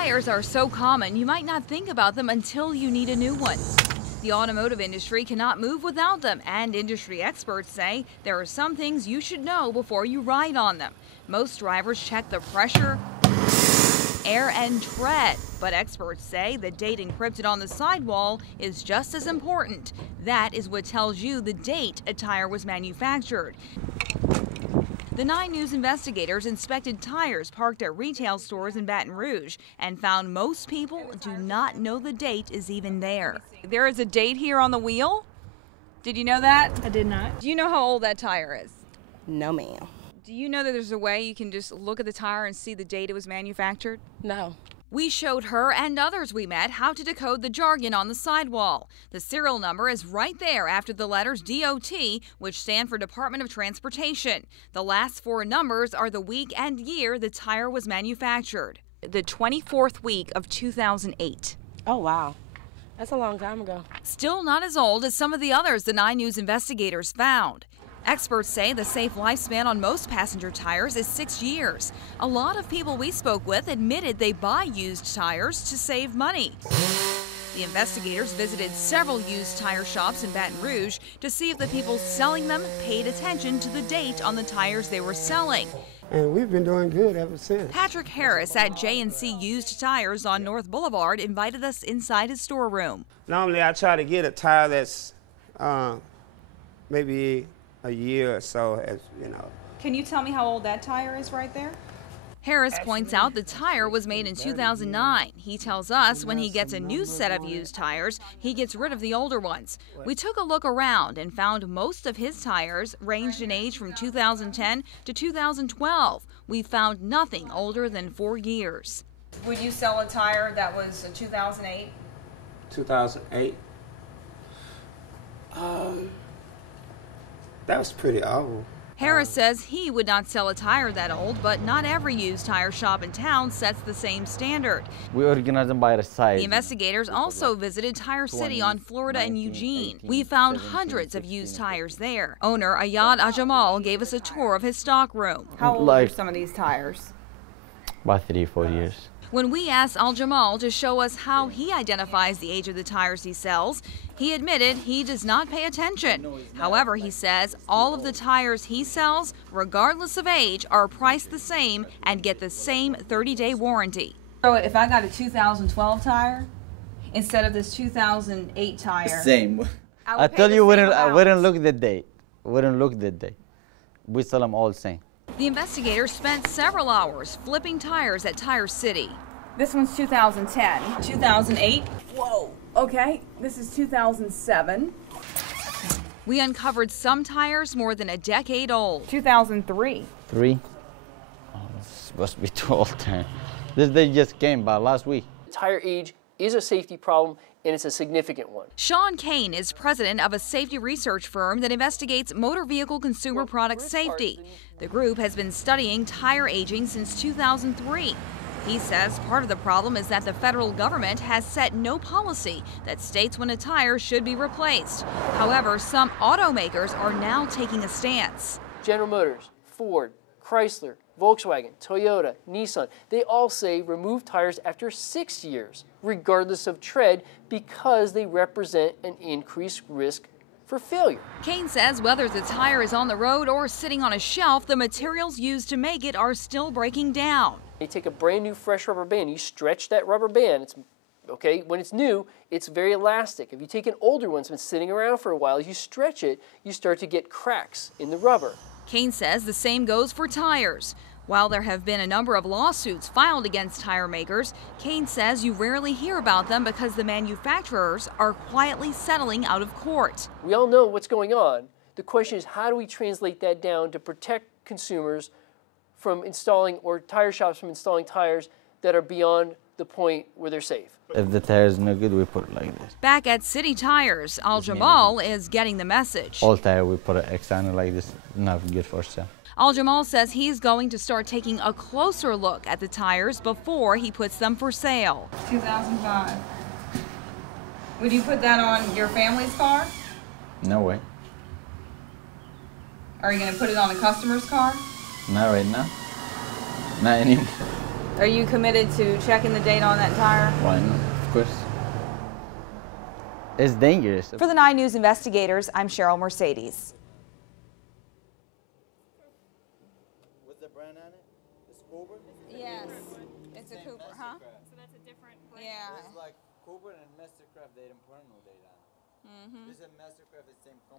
Tires are so common you might not think about them until you need a new one. The automotive industry cannot move without them, and industry experts say there are some things you should know before you ride on them. Most drivers check the pressure, air, and tread, but experts say the date encrypted on the sidewall is just as important. That is what tells you the date a tire was manufactured. The 9 News investigators inspected tires parked at retail stores in Baton Rouge and found most people do not know the date is even there. There is a date here on the wheel? Did you know that? I did not. Do you know how old that tire is? No, ma'am. Do you know that there's a way you can just look at the tire and see the date it was manufactured? No. We showed her and others we met how to decode the jargon on the sidewall. The serial number is right there after the letters DOT, which stand for Department of Transportation. The last 4 numbers are the week and year the tire was manufactured. The 24th week of 2008. Oh, wow. That's a long time ago. Still not as old as some of the others the 9 News investigators found. Experts say the safe lifespan on most passenger tires is 6 years. A lot of people we spoke with admitted they buy used tires to save money. The investigators visited several used tire shops in Baton Rouge to see if the people selling them paid attention to the date on the tires they were selling. And we've been doing good ever since. Patrick Harris at J&C Used Tires on North Boulevard invited us inside his storeroom. Normally I try to get a tire that's maybe a year or so, as you know. Can you tell me how old that tire is right there? Harris points out the tire was made in 2009. He tells us when he gets a new set of used tires, he gets rid of the older ones. We took a look around and found most of his tires ranged in age from 2010 to 2012. We found nothing older than 4 years. Would you sell a tire that was a 2008? 2008? That was pretty old. Harris says he would not sell a tire that old, but not every used tire shop in town sets the same standard. We organize them by the size. The investigators also visited Tire City on Florida and Eugene. We found hundreds of used tires there. Owner Ayad Ajamal gave us a tour of his stock room. How old are some of these tires? About 3-4 years. When we asked Al-Jamal to show us how he identifies the age of the tires he sells, he admitted he does not pay attention. However, he says all of the tires he sells, regardless of age, are priced the same and get the same 30-day warranty. So if I got a 2012 tire instead of this 2008 tire... Same. I tell you, wouldn't look the date. Wouldn't look the date. We sell them all the same. The investigators spent several hours flipping tires at Tire City. This one's 2010. 2008. Whoa. Okay, this is 2007. We uncovered some tires more than a decade old. 2003. 3? Oh, this is supposed to be too old. This day just came by last week. Tire age is a safety problem, and it's a significant one. Sean Kane is president of a safety research firm that investigates motor vehicle consumer product safety. The group has been studying tire aging since 2003. He says part of the problem is that the federal government has set no policy that states when a tire should be replaced. However, some automakers are now taking a stance. General Motors, Ford, Chrysler, Volkswagen, Toyota, Nissan, they all say remove tires after 6 years, regardless of tread, because they represent an increased risk for failure. Kane says whether the tire is on the road or sitting on a shelf, the materials used to make it are still breaking down. You take a brand new fresh rubber band, you stretch that rubber band, it's okay, when it's new, it's very elastic. If you take an older one that's been sitting around for a while, as you stretch it, you start to get cracks in the rubber. Kane says the same goes for tires. While there have been a number of lawsuits filed against tire makers, Kane says you rarely hear about them because the manufacturers are quietly settling out of court. We all know what's going on. The question is, how do we translate that down to protect consumers from installing, or tire shops from installing tires that are beyond the point where they're safe? If the tire is no good, we put it like this. Back at City Tires, Al-Jamal is getting the message. All tire, we put an X on it like this, not good for sale. Al-Jamal says he's going to start taking a closer look at the tires before he puts them for sale. 2005. Would you put that on your family's car? No way. Are you going to put it on a customer's car? Not right now. Not anymore. Are you committed to checking the date on that tire? Why not? Of course. It's dangerous. For the 9 News investigators, I'm Cheryl Mercedes. What's the brand on it? It's Cobra? Yes. It's a Cooper, huh? So that's a different brand. Yeah. It's like Cobra and Mastercraft, they didn't put no date on it. This is Mastercraft, it's the same company.